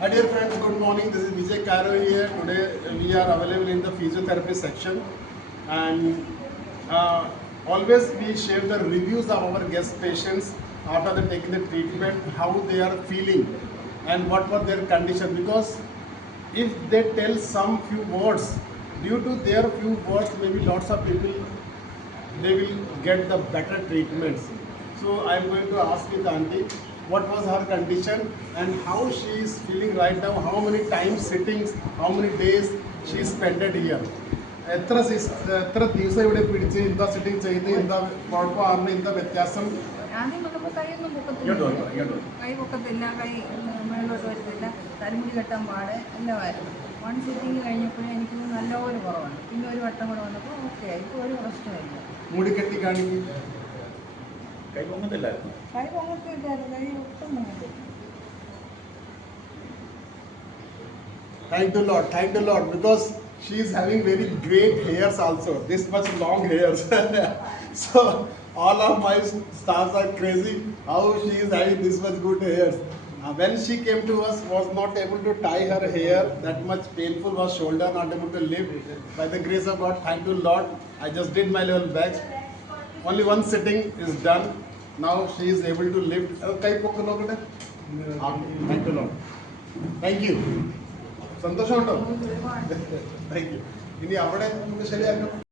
Hi dear friends, good morning. This is Vijay Karo here. Today we are available in the physiotherapy section, and always we share the reviews of our guest patients after they taking the treatment, how they are feeling and what was their condition. Because if they tell some few words, due to their few words, maybe lots of people they will get the better treatments. So I am going to ask with auntie what was her condition and how she is feeling right now, how many times sittings, how many days she spent here. എത്ര ദിവസം ഇവിടെ പിടിച്ച് എന്താ സിറ്റിംഗ് ചെയ്ത് എന്താ കുഴപ്പമാണ് എന്താ വ്യത്യാസം? ആദ്യം നമുക്ക് കൈയൊന്നും പൊക്കത്തില്ല, കൈ പൊക്കത്തില്ല, കൈ മുകളിലോട്ട് വരുന്നില്ല, തലമുടി കെട്ടാൻ പാട് എല്ലാമായിരുന്നു. 1 സിറ്റിംഗ് കഴിഞ്ഞപ്പോഴേ എനിക്ക് നല്ലപോലെ കുറവാണ്. പിന്നെ ഒരു വട്ടം കൂടെ വന്നപ്പോൾ ഓക്കെ ആയി, ഇപ്പോൾ ഒരു പ്രശ്നമില്ല. മുടി കെട്ടി കാണിക്കും, കൈ പൊങ്ങത്തില്ലായിരുന്നു, കൈ ഒട്ടും പൊങ്ങത്തില്ല. Thank the Lord, because she is having very great hairs also, this much long hairs. So all of my staffs are crazy how she is having this much good hairs. When she came to us, was not able to tie her hair, that much painful was shoulder, not able to lift. By the grace of God, thank you Lord, I just did my level best. Only one sitting is done. Now she is able to lift. Thank you Lord. Thank you. സന്തോഷമുണ്ടോ? Thank you. ഇനി അവിടെ നമുക്ക് ശരിയാക്കാം.